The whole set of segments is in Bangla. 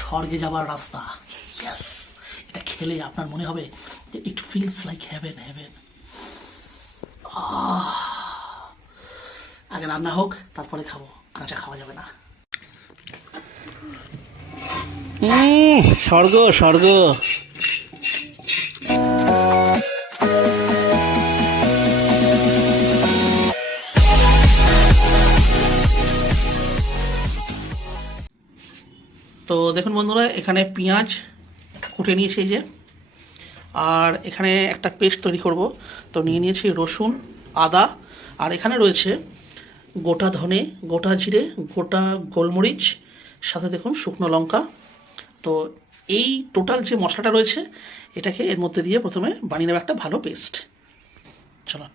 স্বর্গে যাবার রাস্তা। ইয়েস, এটা খেলে আপনার মনে হবে যে it feels like heaven heaven. আগে রান্না হোক, তারপরে খাবো, কাঁচা খাওয়া যাবে না। স্বর্গ স্বর্গ। তো দেখুন বন্ধুরা, এখানে পেঁয়াজ কুটে নিয়েছি এই যে, আর এখানে একটা পেস্ট তৈরি করব। তো নিয়ে নিয়েছি রসুন, আদা, আর এখানে রয়েছে গোটা ধনে, গোটা জিরে, গোটা গোলমরিচ, সাথে দেখুন শুকনো লঙ্কা। তো এই টোটাল যে মশলাটা রয়েছে এটাকে এর মধ্যে দিয়ে প্রথমে বানিয়ে নেব একটা ভালো পেস্ট। চলো।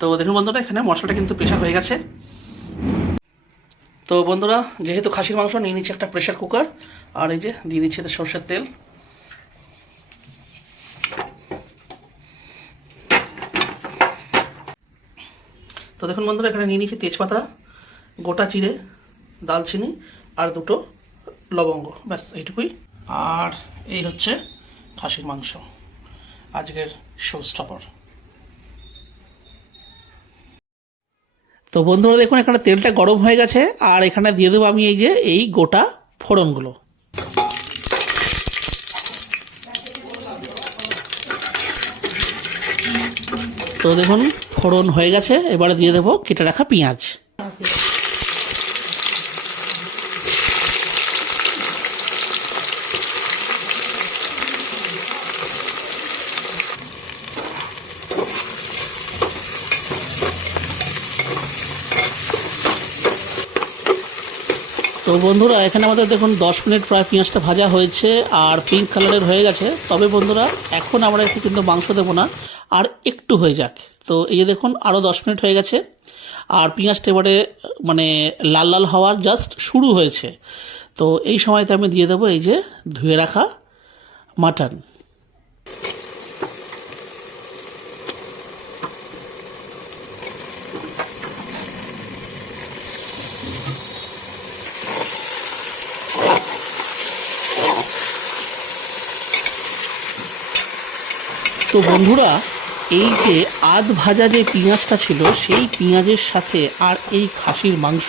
তো দেখুন বন্ধুরা, এখানে মশলাটা কিন্তু পেশা হয়ে গেছে। তো বন্ধুরা, যেহেতু খাসির মাংস, নিয়ে নিচ্ছি একটা প্রেশার কুকার, আর এই যে দিয়ে দিচ্ছি সর্ষের তেল। তো দেখুন বন্ধুরা, এখানে নিয়ে নিচ্ছি তেজপাতা, গোটা জিরে, দালচিনি আর দুটো লবঙ্গ, ব্যাস এইটুকুই। আর এই হচ্ছে খাসির মাংস, আজকের শো স্টপার। তো বন্ধুরা দেখুন, এখানে তেলটা গরম হয়ে গেছে, আর এখানে দিয়ে দেবো আমি এই যে এই গোটা ফোড়নগুলো। তো দেখুন ফোড়ন হয়ে গেছে, এবারে দিয়ে দেবো কেটে রাখা পেঁয়াজ। তো বন্ধুরা, এখানে আমাদের দেখুন 10 মিনিট প্রায় পেঁয়াজটা ভাজা হয়েছে আর পিঙ্ক কালারের হয়ে গেছে। তবে বন্ধুরা, এখন আমরা একটু কিন্তু মাংস দেবো না, আর একটু হয়ে যাক। তো এই যে দেখুন আরও 10 মিনিট হয়ে গেছে, আর পেঁয়াজটা এবারে মানে লাল লাল হওয়ার জাস্ট শুরু হয়েছে। তো এই সময়তে আমি দিয়ে দেবো এই যে ধুয়ে রাখা মাটন। তো বন্ধুরা, এই যে আধ ভাজা যে পেঁয়াজটা ছিল, সেই পেঁয়াজের সাথে আর এই খাসির মাংস,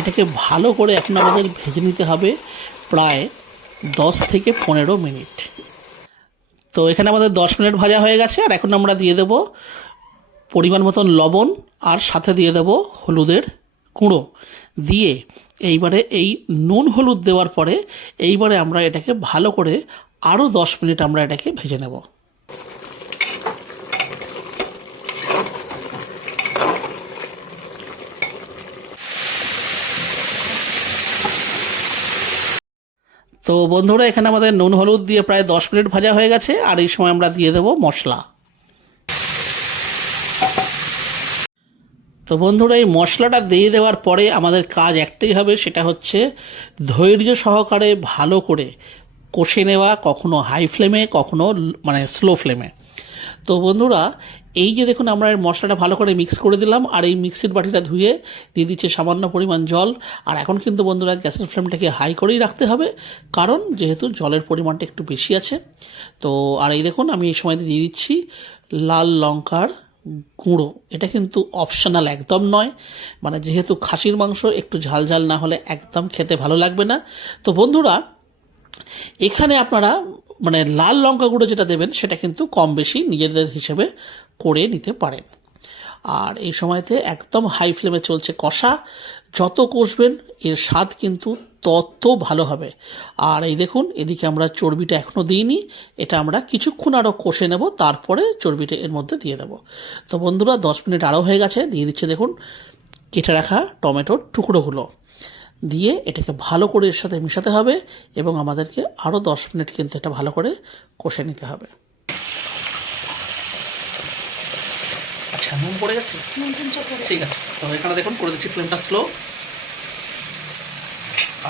এটাকে ভালো করে এখন আমাদের ভেজে নিতে হবে প্রায় 10 থেকে 15 মিনিট। তো এখানে আমাদের 10 মিনিট ভাজা হয়ে গেছে, আর এখন আমরা দিয়ে দেব পরিমাণ মতন লবণ, আর সাথে দিয়ে দেব হলুদের গুঁড়ো দিয়ে এইবারে এই নুন হলুদ দেওয়ার পরে এইবারে আমরা এটাকে ভালো করে আরও 10 মিনিট আমরা এটাকে ভেজে নেব। তো বন্ধুরা, এখানে আমাদের নুন হলুদ দিয়ে প্রায় 10 মিনিট ভাজা হয়ে গেছে, আর এই সময় আমরা দিয়ে দেব মশলা। তো বন্ধুরা, এই মশলাটা দিয়ে দেওয়ার পরে আমাদের কাজ একটাই হবে, সেটা হচ্ছে ধৈর্য সহকারে ভালো করে কষে নেওয়া, কখনো হাই ফ্লেমে, কখনো মানে স্লো ফ্লেমে। তো বন্ধুরা, এই যে দেখুন আমরা মশলাটা ভালো করে মিক্স করে দিলাম, আর এই মিক্সির বাটিটা ধুয়ে দিয়ে দিচ্ছে সামান্য পরিমাণ জল। আর এখন কিন্তু বন্ধুরা গ্যাসের ফ্লেমটাকে হাই করেই রাখতে হবে, কারণ যেহেতু জলের পরিমাণটা একটু বেশি আছে। তো আর এই দেখুন আমি এই সময় দিয়ে দিচ্ছি লাল লঙ্কার গুঁড়ো। এটা কিন্তু অপশনাল, একদম নয়। মানে যেহেতু খাসির মাংস, একটু ঝাল ঝাল না হলে একদম খেতে ভালো লাগবে না। তো বন্ধুরা, এখানে আপনারা মানে লাল লঙ্কা গুঁড়ো যেটা দেবেন সেটা কিন্তু কম বেশি নিজেদের হিসেবে করে নিতে পারেন। আর এই সময়তে একদম হাই ফ্লেমে চলছে কষা। যত কষবেন এর স্বাদ কিন্তু তত ভালো হবে। আর এই দেখুন, এদিকে আমরা চর্বিটা এখনও দিইনি, এটা আমরা কিছুক্ষণ আরও কষে নেব, তারপরে চর্বিটা এর মধ্যে দিয়ে দেব। তো বন্ধুরা, 10 মিনিট আরও হয়ে গেছে, দিয়ে দিচ্ছে দেখুন কেটে রাখা টমেটোর টুকরোগুলো দিয়ে এটাকে ভালো করে এর সাথে মেশাতে হবে, এবং আমাদেরকে আরও 10 মিনিট কিন্তু এটা ভালো করে কষে নিতে হবে। আচ্ছা, নুন পড়ে গেছে, ঠিক আছে। তো এখানে দেখুন করে দিচ্ছি ফ্লেমটা স্লো,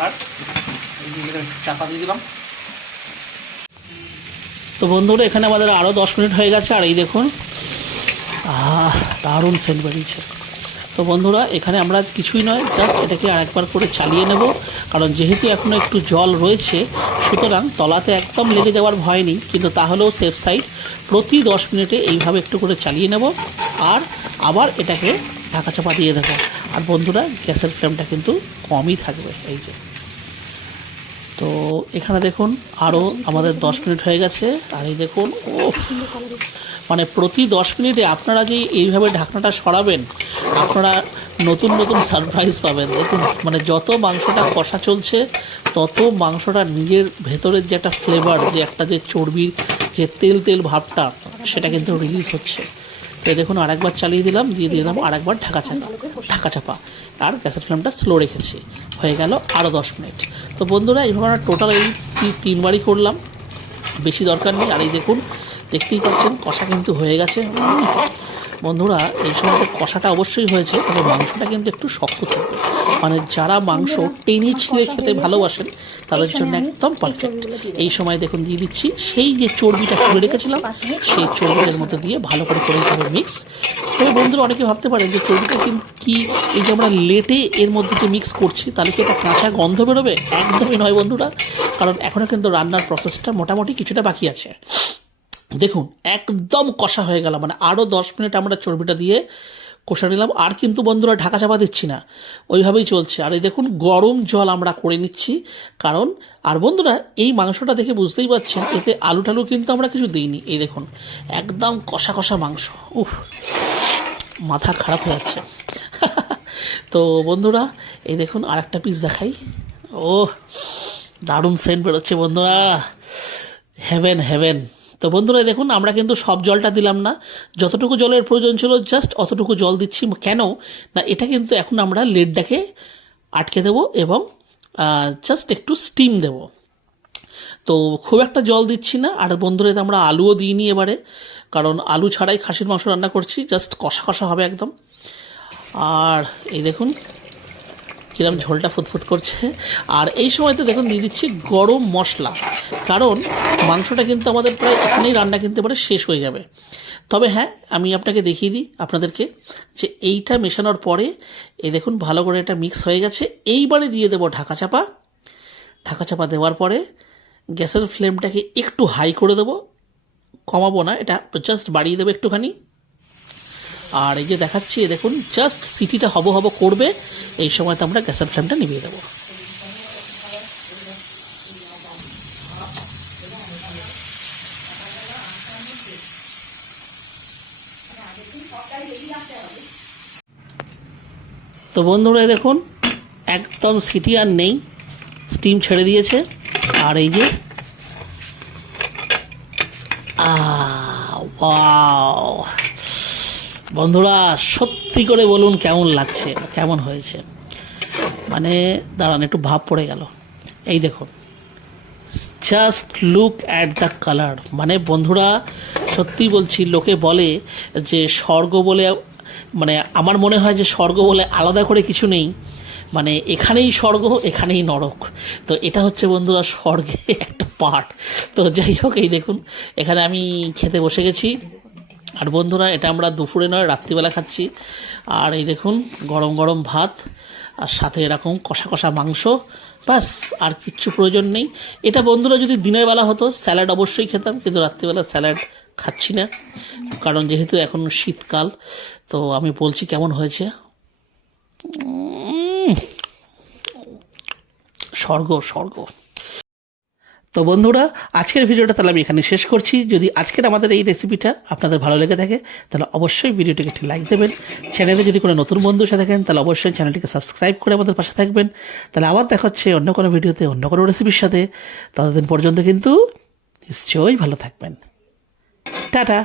আর চাপা দিয়ে দিলাম। তো বন্ধুরা এখানে আমাদের আরও 10 মিনিট হয়ে গেছে, আর এই দেখুন দারুণ সেন্ট বেরিয়েছে। তো বন্ধুরা এখানে আমরা কিছুই নয়, জাস্ট এটাকে আরেকবার করে চালিয়ে নেব, কারণ যেহেতু এখনও একটু জল রয়েছে সুতরাং তলাতে একদম লেগে যাওয়ার ভয় নেই, কিন্তু তাহলেও সেফ সাইড প্রতি 10 মিনিটে এইভাবে একটু করে চালিয়ে নেব, আর আবার এটাকে ঢাকা চাপা দিয়ে দেবো। আর বন্ধুরা গ্যাসের ফ্লেমটা কিন্তু কমই থাকবে। এই যে তো এখানে দেখুন আরও আমাদের 10 মিনিট হয়ে গেছে, আর এই দেখুন মানে প্রতি 10 মিনিটে আপনারা যে এইভাবে ঢাকনাটা সরাবেন আপনারা নতুন নতুন সারপ্রাইজ পাবেন। দেখুন মানে যত মাংসটা কষা চলছে তত মাংসটা নিজের ভেতরের যে একটা ফ্লেভার, যে একটা যে চর্বির যে তেল তেল ভাবটা সেটা কিন্তু রিলিজ হচ্ছে। তো দেখুন আরেকবার চালিয়ে দিলাম, দিয়ে দিলাম আরেকবার ঢাকা চাপা, আর গ্যাসের ফ্লেমটা স্লো রেখেছি। হয়ে গেল আরও 10 মিনিট। তো বন্ধুরা এইভাবে আমরা টোটাল এই 3বারই করলাম, বেশি দরকার নেই। আর এই দেখুন দেখতেই পাচ্ছেন কষা কিন্তু হয়ে গেছে। বন্ধুরা এই সময় কষাটা অবশ্যই হয়েছে, তবে মাংসটা কিন্তু একটু শক্ত থাকবে, মানে যারা মাংস টেনে ছিঁড়ে খেতে ভালোবাসেন তাদের জন্য একদম পারফেক্ট। এই সময় দেখুন দিয়ে দিচ্ছি সেই যে চর্বিটা খুলে রেখেছিলাম, সেই চর্বিটার মধ্যে দিয়ে ভালো করে দিতে মিক্স। তবে বন্ধুরা অনেকে ভাবতে পারেন যে চর্বিটা কিন্তু কি এই যে আমরা লেটে এর মধ্যে যে মিক্স করছি তাহলে কি একটা কাঁচা গন্ধ বেরোবে? একদমই নয় বন্ধুরা, কারণ এখনও কিন্তু রান্নার প্রসেসটা মোটামুটি কিছুটা বাকি আছে। দেখুন একদম কষা হয়ে গেল, মানে আরও 10 মিনিট আমরা চর্বিটা দিয়ে কষা নিলাম, আর কিন্তু বন্ধুরা ঢাকা চাপা দিচ্ছি না, ওইভাবেই চলছে। আর এই দেখুন গরম জল আমরা করে নিচ্ছি, কারণ আর বন্ধুরা এই মাংসটা দেখে বুঝতেই পারছেন এতে আলু টালু কিন্তু আমরা কিছু দিইনি। এই দেখুন একদম কষা কষা মাংস, মাথা খারাপ হয়ে যাচ্ছে। তো বন্ধুরা এই দেখুন আর একটা পিস দেখাই, দারুণ সেন্ট বেরোচ্ছে বন্ধুরা, হেভেন হেভেন। তো বন্ধুরা দেখুন আমরা কিন্তু সব জলটা দিলাম না, যতটুকু জলের প্রয়োজন ছিল জাস্ট অতটুকু জল দিচ্ছি। কেন না, এটা কিন্তু এখন আমরা লেডটাকে আটকে দেবো এবং জাস্ট একটু স্টিম দেব, তো খুব একটা জল দিচ্ছি না। আর বন্ধুরা আমরা আলুও দিইনি এবারে, কারণ আলু ছাড়াই খাসির মাংস রান্না করছি, জাস্ট কষা কষা হবে একদম। আর এই দেখুন কিরম ঝোলটা ফুটফুট করছে। আর এই সময়তে দেখুন দিয়ে দিচ্ছি গরম মশলা, কারণ মাংসটা কিন্তু আমাদের প্রায় এখানেই রান্না কিন্তু এবারে শেষ হয়ে যাবে। তবে হ্যাঁ আমি আপনাকে দেখিয়ে দিই আপনাদেরকে যে এইটা মেশানোর পরে এই দেখুন ভালো করে এটা মিক্স হয়ে গেছে। এইবারে দিয়ে দেবো ঢাকা চাপা দেওয়ার পরে গ্যাসের ফ্লেমটাকে একটু হাই করে দেবো, কমাবো না, এটা জাস্ট বাড়িয়ে দেবো একটুখানি। আর এই যে দেখাচ্ছি দেখুন জাস্ট সিটিটা হব করবে, এই সময়তে আমরা গ্যাসের ফ্লেমটা নিভিয়ে দেবো। তো বন্ধুরা দেখুন একদম সিটি আর নেই, স্টিম ছেড়ে দিয়েছে। আর এই যে ওয়াও বন্ধুরা সত্যি করে বলুন কেমন লাগছে, কেমন হয়েছে, মানে দাঁড়ান একটু ভাব পড়ে গেল। এই দেখুন just look at the colour, মানে বন্ধুরা সত্যি বলছি লোকে বলে যে স্বর্গ বলে, মানে আমার মনে হয় যে স্বর্গ বলে আলাদা করে কিছু নেই, মানে এখানেই স্বর্গ এখানেই নরক। তো এটা হচ্ছে বন্ধুরা স্বর্গে একটা পার্ট। তো যাই হোক এই দেখুন এখানে আমি খেতে বসে গেছি, আর বন্ধুরা এটা আমরা দুপুরে নয় রাত্রিবেলা খাচ্ছি। আর এই দেখুন গরম গরম ভাত আর সাথে এরকম কষা কষা মাংস, বাস আর কিচ্ছু প্রয়োজন নেই। এটা বন্ধুরা যদি দিনের বেলা হতো স্যালাড অবশ্যই খেতাম, কিন্তু রাত্রিবেলা স্যালাড খাচ্ছি না, কারণ যেহেতু এখন শীতকাল। তো আমি বলছি কেমন হয়েছে, স্বর্গ। তো বন্ধুরা আজকের ভিডিওটা তাহলে আমি এখানে শেষ করছি। যদি আজকের আমাদের এই রেসিপিটা আপনাদের ভালো লেগে থাকে তাহলে অবশ্যই ভিডিওটিকে একটি লাইক দেবেন। চ্যানেলে যদি কোনো নতুন বন্ধু এসে থাকেন তাহলে অবশ্যই চ্যানেলটিকে সাবস্ক্রাইব করে আমাদের পাশে থাকবেন। তাহলে আবার দেখা হচ্ছে অন্য কোনো ভিডিওতে অন্য কোনো রেসিপির সাথে। ততদিন পর্যন্ত কিন্তু নিশ্চয়ই ভালো থাকবেন। টাটা।